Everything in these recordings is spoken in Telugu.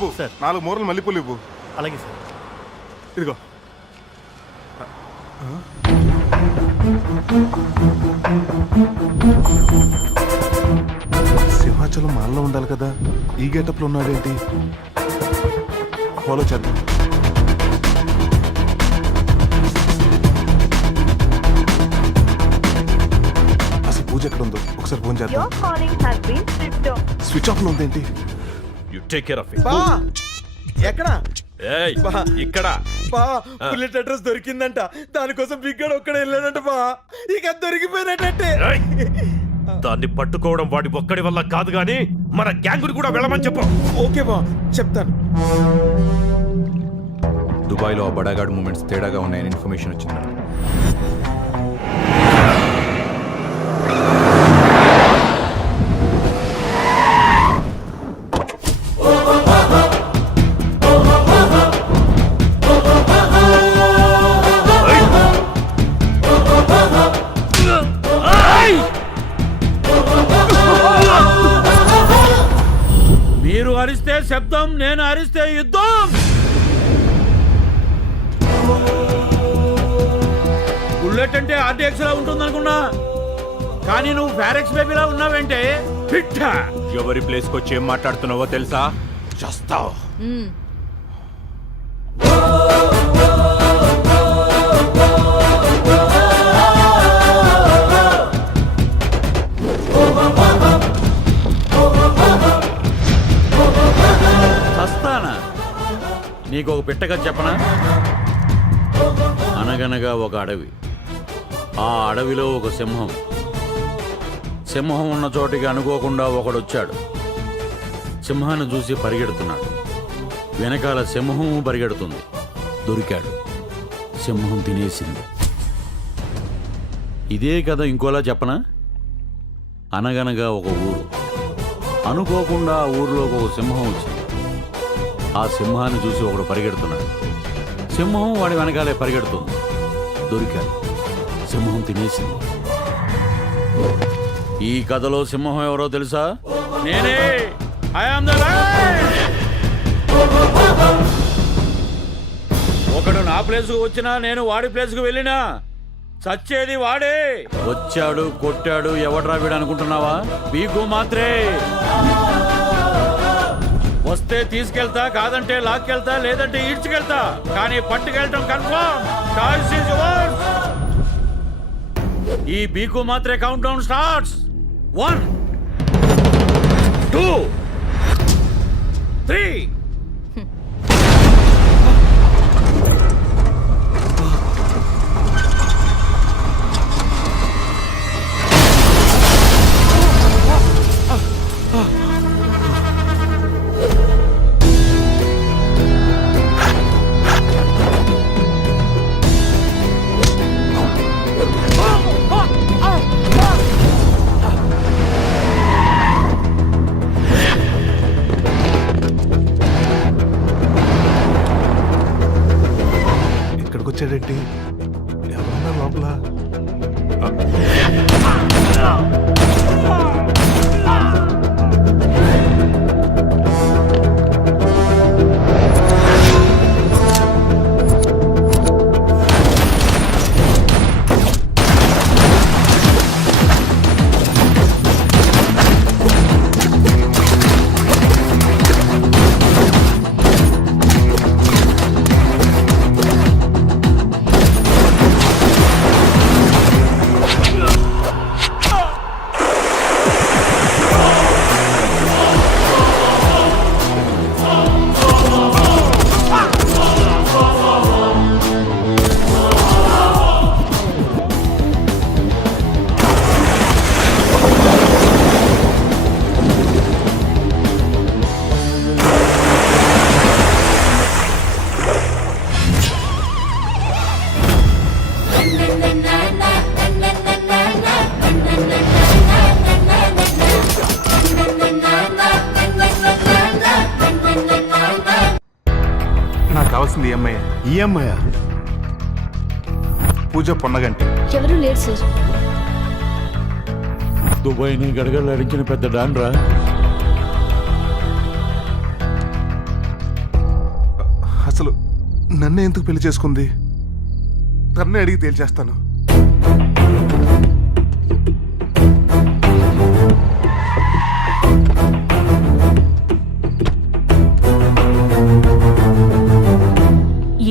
బాబు సార్. 4 మూరలు మల్లెపూలు ఇవ్వు. అలాగే సార్. ఇదిగో. సింహాచలం మాల్లో ఉండాలి కదా, ఈ గెటప్లో ఉన్నాడేంటి? ఫాలో చేద్దాం. అసలు పూజ ఎక్కడ ఉందో ఒకసారి ఫోన్ చేద్దాం. Your calling has been switched off. Switch off లో ఉందేంటి? You take care of it. బా ఎక్కడ ఏయ్ ఇక్కడ బా బుల్లెట్ అడ్రస్ దొరికిందంట. దానికోసం బిగ్గాడు ఒక్కడ వెళ్ళాడంట బా. ఇక దొరికిపోయినట్టే. ఏయ్, దాన్ని పట్టుకోవడం వాడి ఒక్కడి వల్ల కాదు గాని మన గ్యాంగుని కూడా వెళ్ళమని చెప్పు. ఓకే బా చెప్తాను. దుబాయ్లో ఆ బడాగాడ్ మూమెంట్స్ తేడాగా ఉన్నాయని ఇన్ఫర్మేషన్ వచ్చింది. మీరు అరిస్తే శబ్దం, నేను అరిస్తే యుద్ధం. బుల్లెట్ అంటే ఆర్టీఎక్స్ లా ఉంటుంది అనుకున్నా, కానీ నువ్వు ఫారెక్స్ బేబీలా ఉన్నావంటే పిట్ట. ఎవరి ప్లేస్కి వచ్చి ఏం మాట్లాడుతున్నావో తెలుసా? చేస్తావు. వస్తానా? నీకు ఒక పిట్టగా చెప్పనా? అనగనగా ఒక అడవి, ఆ అడవిలో ఒక సింహం. సింహం ఉన్న చోటికి అనుకోకుండా ఒకడొచ్చాడు. సింహాన్ని చూసి పరిగెడుతున్నాడు. వెనకాల సింహం పరిగెడుతుంది. దొరికాడు. సింహం తినేసింది. ఇదే కథ ఇంకోలా చెప్పనా? అనగనగా ఒక ఊరు, అనుకోకుండా ఆ ఊరిలోకి ఒక సింహం వచ్చింది. ఆ సింహాన్ని చూసి ఒకడు పరిగెడుతున్నాడు. సింహం వాడి వెనకాలే పరిగెడుతుంది. దొరికాడు. సింహం తినేసింది. ఈ కథలో సింహం ఎవరో తెలుసా? నేనే. I am the lion. ఒకడు నా ప్లేస్కు వచ్చినా, నేను వాడి ప్లేస్కు వెళ్ళినా చచ్చేది వాడే. వచ్చాడు, కొట్టాడు, ఎవడ్రా వీడు అనుకుంటున్నావా? బీకు మాత్రే. వస్తే తీసుకెళ్తా, కాదంటే లాక్కెళ్తా, లేదంటే ఈడ్చుకెళ్తా, కానీ పట్టుకెళ్ళటం కన్ఫర్మ్. Choice is yours. ఈ బీకు మాత్రే కౌంట్ డౌన్ స్టార్ట్స్. 1 2 3. ఇక్కడికి వచ్చాడేంటి? ఎవరన్నా లోపల? నాకు కావాల్సింది ఈఎంఐ. పూజ పొన్నగంటి. ఎవరు లేరు సార్. దుబాయ్ని గడగడలాడించిన పెద్ద డాన్రా. నన్నే ఎందుకు పెళ్లి చేసుకుంది? తన్నే అడిగి తేల్చేస్తాను.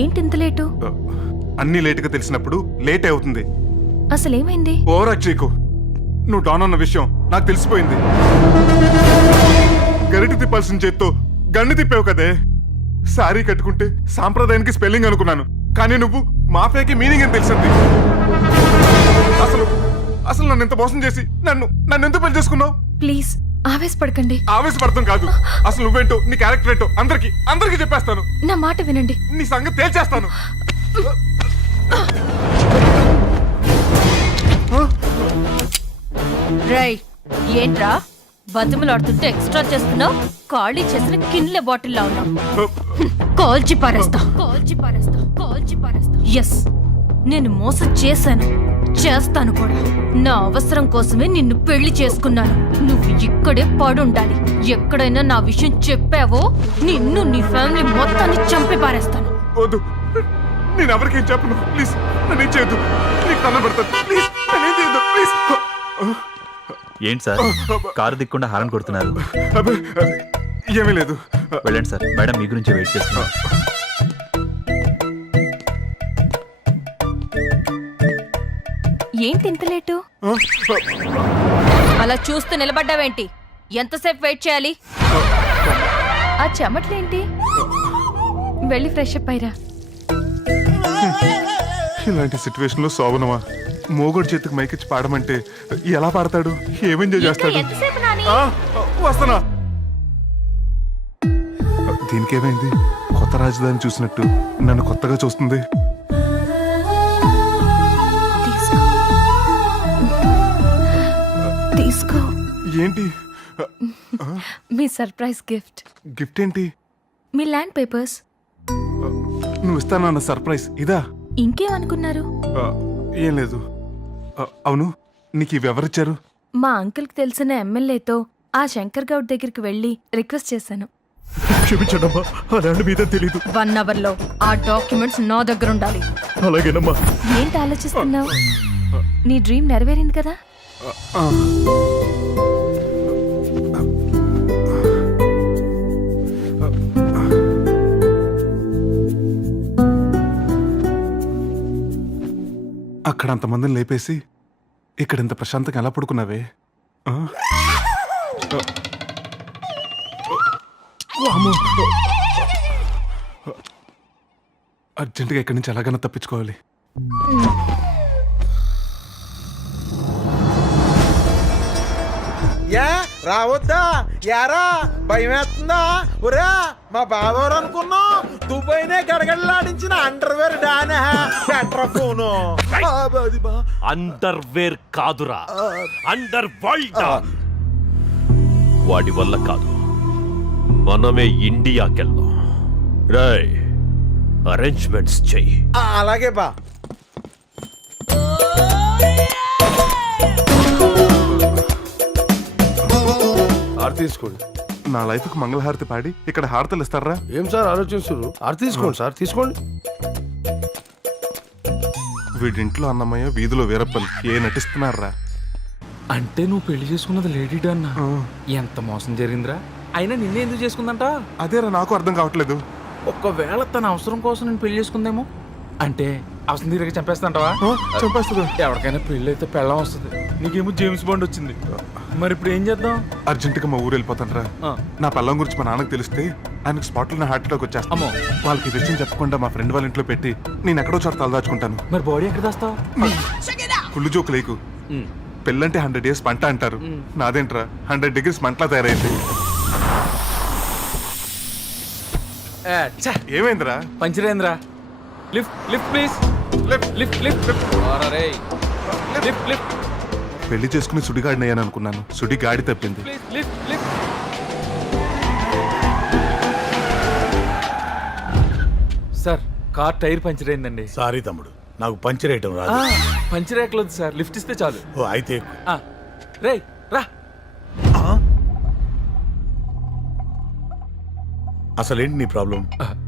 ఏంటి ఇంత లేటు? అన్నీ లేటుగా తెలిసినప్పుడు లేట్ అవుతుంది. అసలేమైంది? ఓవర్ చేయకు. నువ్వు డాన్ అన్న విషయం నాకు తెలిసిపోయింది. గరిటి తిప్పాల్సిన చేత్తో గన్ను తిప్పావు కదే. సారీ కట్టుకుంటే సాంప్రదాయానికి స్పెల్లింగ్ అనుకున్నాను, కానీ నువ్వు మాఫియాకి మీనింగ్ అని తెలిసింది. అసలు అసలు నన్ను ఎంత మోసం చేసి నన్ను ఎందుకు పెళ్లి చేసుకున్నావు? ప్లీజ్ ఆవేశపడకండి. ఆవేశపడతాం కాదు, అసలు నువ్వేంటో నీ క్యారెక్టర్ ఏంటో అందరికి చెప్పేస్తాను. నా మాట వినండి. నీ సంగతి తేల్చేస్తాను. రై ఏంట్రా బతుములాడుతుంటే ఎక్స్ట్రా చేస్తున్నావు? ఖాళీ చేసిన కిన్లే బాటిల్లా ఉన్నావు. కాల్చి పారేస్తా. ఎస్, నేను మోసం చేస్తాను కూడా. నా అవసరం కోసమే నిన్ను పెళ్లి చేసుకున్నాను. నువ్వు ఇక్కడే పడుండాలి. ఎక్కడైనా నా విషయం చెప్పావో నిన్ను నీ ఫ్యామిలీ మొత్తాన్ని చంపి పారేస్తాను. వద్దు, నేను ఎవరికేం చెప్పను. ప్లీజ్ నన్నేం చేయొద్దు. నీకు తన పెడతాను. ప్లీజ్ నన్నేం చేయొద్దు. ప్లీజ్. ఏంటి సార్ కారు దిక్కుండా హారన్ కొడుతున్నారు? అబ్బే, ఏమీ లేదు. వెళ్ళండి సార్, మేడం మీ గురించి వెయిట్ చేస్తున్నారు. ఏంటి ఇంత లేటు? అలా చూస్తూ నిలబడ్డావేంటి? ఎంతసేపు వెయిట్ చేయాలి? ఆ చెమట్లేంటి? వెళ్ళి ఫ్రెష్ అప్ అయ్యరా. ఇలాంటి సిచ్యువేషన్ లో శోభనమా మోగోడు చేతికి మైకిచ్చి పాడమంటే ఎలా పాడతాడు? ఏం ఎంజాయ్ చేస్తాడు? వస్తానా? దీనికేమైంది? కొత్త రాజధాని చూసినట్టు నన్ను కొత్తగా చూస్తుంది. తీసుకో. ఏంటి మీ సర్ప్రైజ్ గిఫ్ట్. గిఫ్ట్ ఏంటి? మీ ల్యాండ్ పేపర్స్. నువ్వు ఇస్తానన్న సర్ప్రైజ్ ఇదా? ఇంకేమనుకున్నారు? ఏం లేదు. అవును, నీకు ఇవి ఎవరిచ్చారు? మా అంకుల్కి తెలిసిన ఎమ్మెల్యేతో ఆ శంకర్ గౌడ్ దగ్గరికి వెళ్ళి రిక్వెస్ట్ చేశాను. క్షమించండమ్మా, ఆ ల్యాండ్ మీద తెలీదు. 1 hour లో ఆ డాక్యుమెంట్స్ నా దగ్గర ఉండాలి. అలాగేనమ్మా. ఏంటి ఆలోచిస్తున్నావు? నీ డ్రీమ్ నెరవేరింది కదా. అక్కడ అంతమందిని లేపేసి ఇక్కడ ఇంత ప్రశాంతంగా ఎలా పడుకున్నావే? అర్జెంటుగా ఇక్కడి నుంచి ఎలాగైనా తప్పించుకోవాలి. యా రావద్దా? యారా భయం వేస్తుందా? ఒరా మా బావరు అనుకున్నాం, దుబాయ్నే గడగడలాడించిన అండర్వేర్ డానా పెట్రా ఫోను. అండర్వేర్ కాదురా, అండర్ వరల్డ్. వాడి వల్ల కాదు, మనమే ఇండియాకెళ్దాం. రై అరేంజ్మెంట్స్ చెయ్యి. అలాగే బా. తీసుకోండి. నా లైఫ్ కు మంగళహారతి పాడి ఇక్కడ హారతలు ఇస్తారా? ఏం సార్ ఆలోచిస్తున్నారు? ఆరు తీసుకోండి సార్, తీసుకోండి. వీడింట్లో అన్నమయ్య, వీధిలో వీరప్పలు ఏ నటిస్తున్నారా? అంటే నువ్వు పెళ్లి చేసుకున్నది లేడీ డాన్నా? ఎంత మోసం జరిగిందిరా. అయినా నిన్నే ఎందుకు చేసుకుందంట? అదేరా నాకు అర్థం కావట్లేదు. ఒకవేళ తన అవసరం కోసం నేను పెళ్లి చేసుకుందేమో. అంటే అవసరం తీరగా చంపేస్తాంటావా? చంపేస్తుందా? ఎవరికైనా పెళ్లి అయితే పెళ్ళం వస్తుంది, నీకేమో జేమ్స్ బాండ్ వచ్చింది. మరి ఇప్పుడు ఏం చేద్దాం? అర్జెంట్ గా మా ఊరు వెళ్ళిపోతానరా. నా పిల్లం గురించి మా నాన్నకు తెలిస్తే ఆయనకు స్పాట్ లో నా హార్ట్ అటాక్ వచ్చేస్తా. అమ్మో. వాళ్ళకి ఈ విషయం చెప్పకుండా మా ఫ్రెండ్ వాళ్ళ ఇంట్లో పెట్టి నేను ఎక్కడో చోట తలదాచుకుంటాను. మరి బాడీ ఎక్కడ దాస్తావు? కుళ్ళు జోకు లేకు. పెళ్ళంటే 100 days పంట అంటారు. నాదేంట్రా 100 degrees మంటలా తయారైంది. ఏమైందిరా? పంచరేంద్రా. Lift lift please. Lift lift lift lift lift. పెళ్లి చేసుకుని సుడిగాడినయ్యాను అనుకున్నాను. సుడి గాడి తప్పింది. Please lift lift. Sir car tyre puncture అయిందండి. సారీ తమ్ముడు, నాకు పంచర్ వేయటం రాదు. పంచర్ ఎక్కలేదు సార్, లిఫ్ట్ ఇస్తే చాలు. ఓ అయితే రేయ్ రా. అసలేంటి నీ ప్రాబ్లం?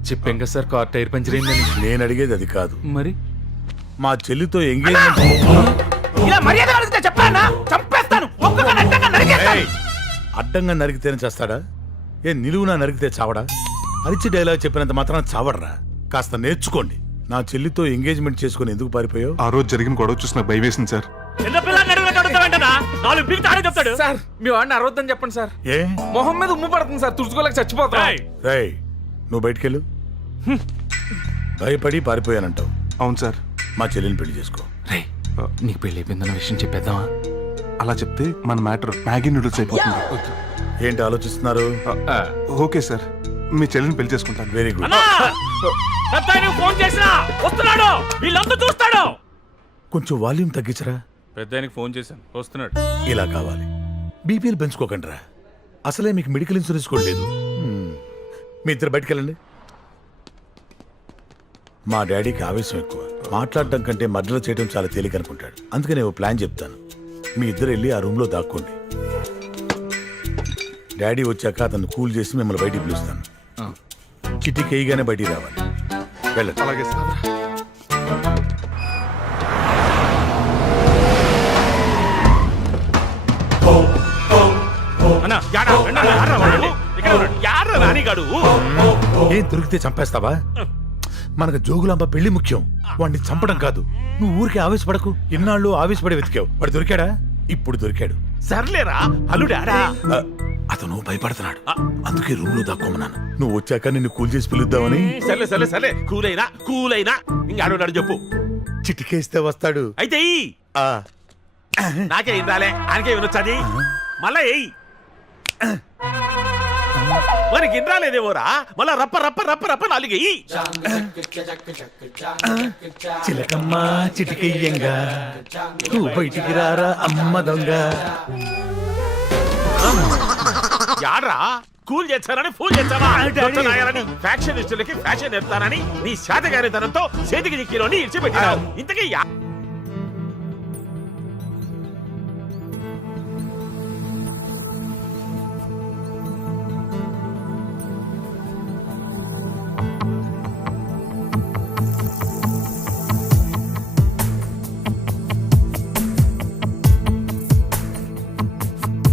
చెప్పాం కదా సార్ కార్ టైర్ పంచర్ అయిందని. నేను అడిగేది అది కాదు. మరి మా చెల్లితో ఎంగేజ్మెంట్ ఏయ్, అడ్డంగా నరికితేనే చేస్తాడా? ఏ నిలువునా నరికితే చావడా? అరిచి డైలాగ్ చెప్పినంత మాత్రం చావడరా. కాస్త నేర్చుకోండి. నా చెల్లితో ఎంగేజ్మెంట్ చేసుకుని ఎందుకు పారిపోయావు? ఆ రోజు జరిగిన గొడవ చూసి నాకు భయం వేసింది సార్. సార్ మీ వాడిని అరవద్దని చెప్పండి సార్. ఏ మొహం మీద ఉమ్ము పడుతుంది సార్, తుడుచుకోలేక చచ్చిపోతా. రేయ్, నువ్వు బయటికెళ్ళు. భయపడి పారిపోయానంటావు. అవును సార్. మా చెల్లిని పెళ్లి చేసుకో. రేయ్, నీకు పెళ్లి అయిపోయిందన్న విషయం చెప్పేద్దామా? అలా చెప్తే మన మ్యాటర్ మ్యాగీ నూడిల్స్ అయిపోతుంది. ఏంటి ఆలోచిస్తున్నారు? ఓకే సార్, మీ చెల్లిని పెళ్లి చేసుకుంటాను. Very good. ఫోన్ చేసినా వస్తున్నాడు, వీళ్ళంతా చూస్తాడు. కొంచెం వాల్యూమ్ తగ్గించరా. పెద్దానికి ఫోన్ చేశాను, వస్తున్నాడు. ఇలా కావాలి. బీపీఎల్ పెంచుకోకండి రా. అసలే మీకు మెడికల్ ఇన్సూరెన్స్ కూడా లేదు. మీ ఇద్దరు బయటకెళ్ళండి. మా డాడీకి ఆవేశం ఎక్కువ. మాట్లాడటం కంటే మర్డర్లు చేయడం చాలా తేలిక అనుకుంటాడు. అందుకే నేను ప్లాన్ చెప్తాను. మీ ఇద్దరు వెళ్ళి ఆ రూమ్లో దాక్కోండి. డాడీ వచ్చాక అతను కూల్ చేసి మిమ్మల్ని బయటికి పిలుస్తాను. చిటికి వేయగానే బయటికి రావాలి. వెళ్ళండి. అలాగే సార్. ఏం దొరికితే చంపేస్తావా? మనకు జోగులాంబ పెళ్లి ముఖ్యం, వాడిని చంపడం కాదు. నువ్వు ఊరికి ఆవేశపడకు. ఇన్నాళ్ళు ఆవేశపడి వెతికావు, వాడు దొరికాడా? ఇప్పుడు దొరికాడు. సర్లేరా అల్లుడారా. అతను భయపడుతున్నాడు, అందుకే రూమ్ లో దాక్కోమన్నాను. నువ్వు వచ్చాక నిన్ను కూల్ చేసి పిలుద్దామని. సర్లే సర్లే సర్లే, కూలైనా ఇంకా అడుగున్నాడు చెప్పు. చిటికేస్తే వస్తాడు. అయితే ఎయ్యి. ఆ, నాకే ఏం రాలే, ఆయనకే వినొచ్చది. మళ్ళా ఎయ్యి. మనకి ఇన్ రాలేదేమోరా, మళ్ళా రప్ప రప్ప రప్ప రప్ప నాలుగు ఎయ్యి. చిలకమ్మ చిటికెయ్యంగా నువ్వు బయటికి రారా అమ్మ దొంగ. యాడ్రా కూల్ చేస్తానని ఫూల్ చేస్తావా? ఫ్యాక్షన్ ఇష్టలకి ఫ్యాషన్ ఎత్తానని నీ శాతగారితనంతో చేతికి చిక్కిలోని ఇడిచిపెట్టినావు. ఇంతకీ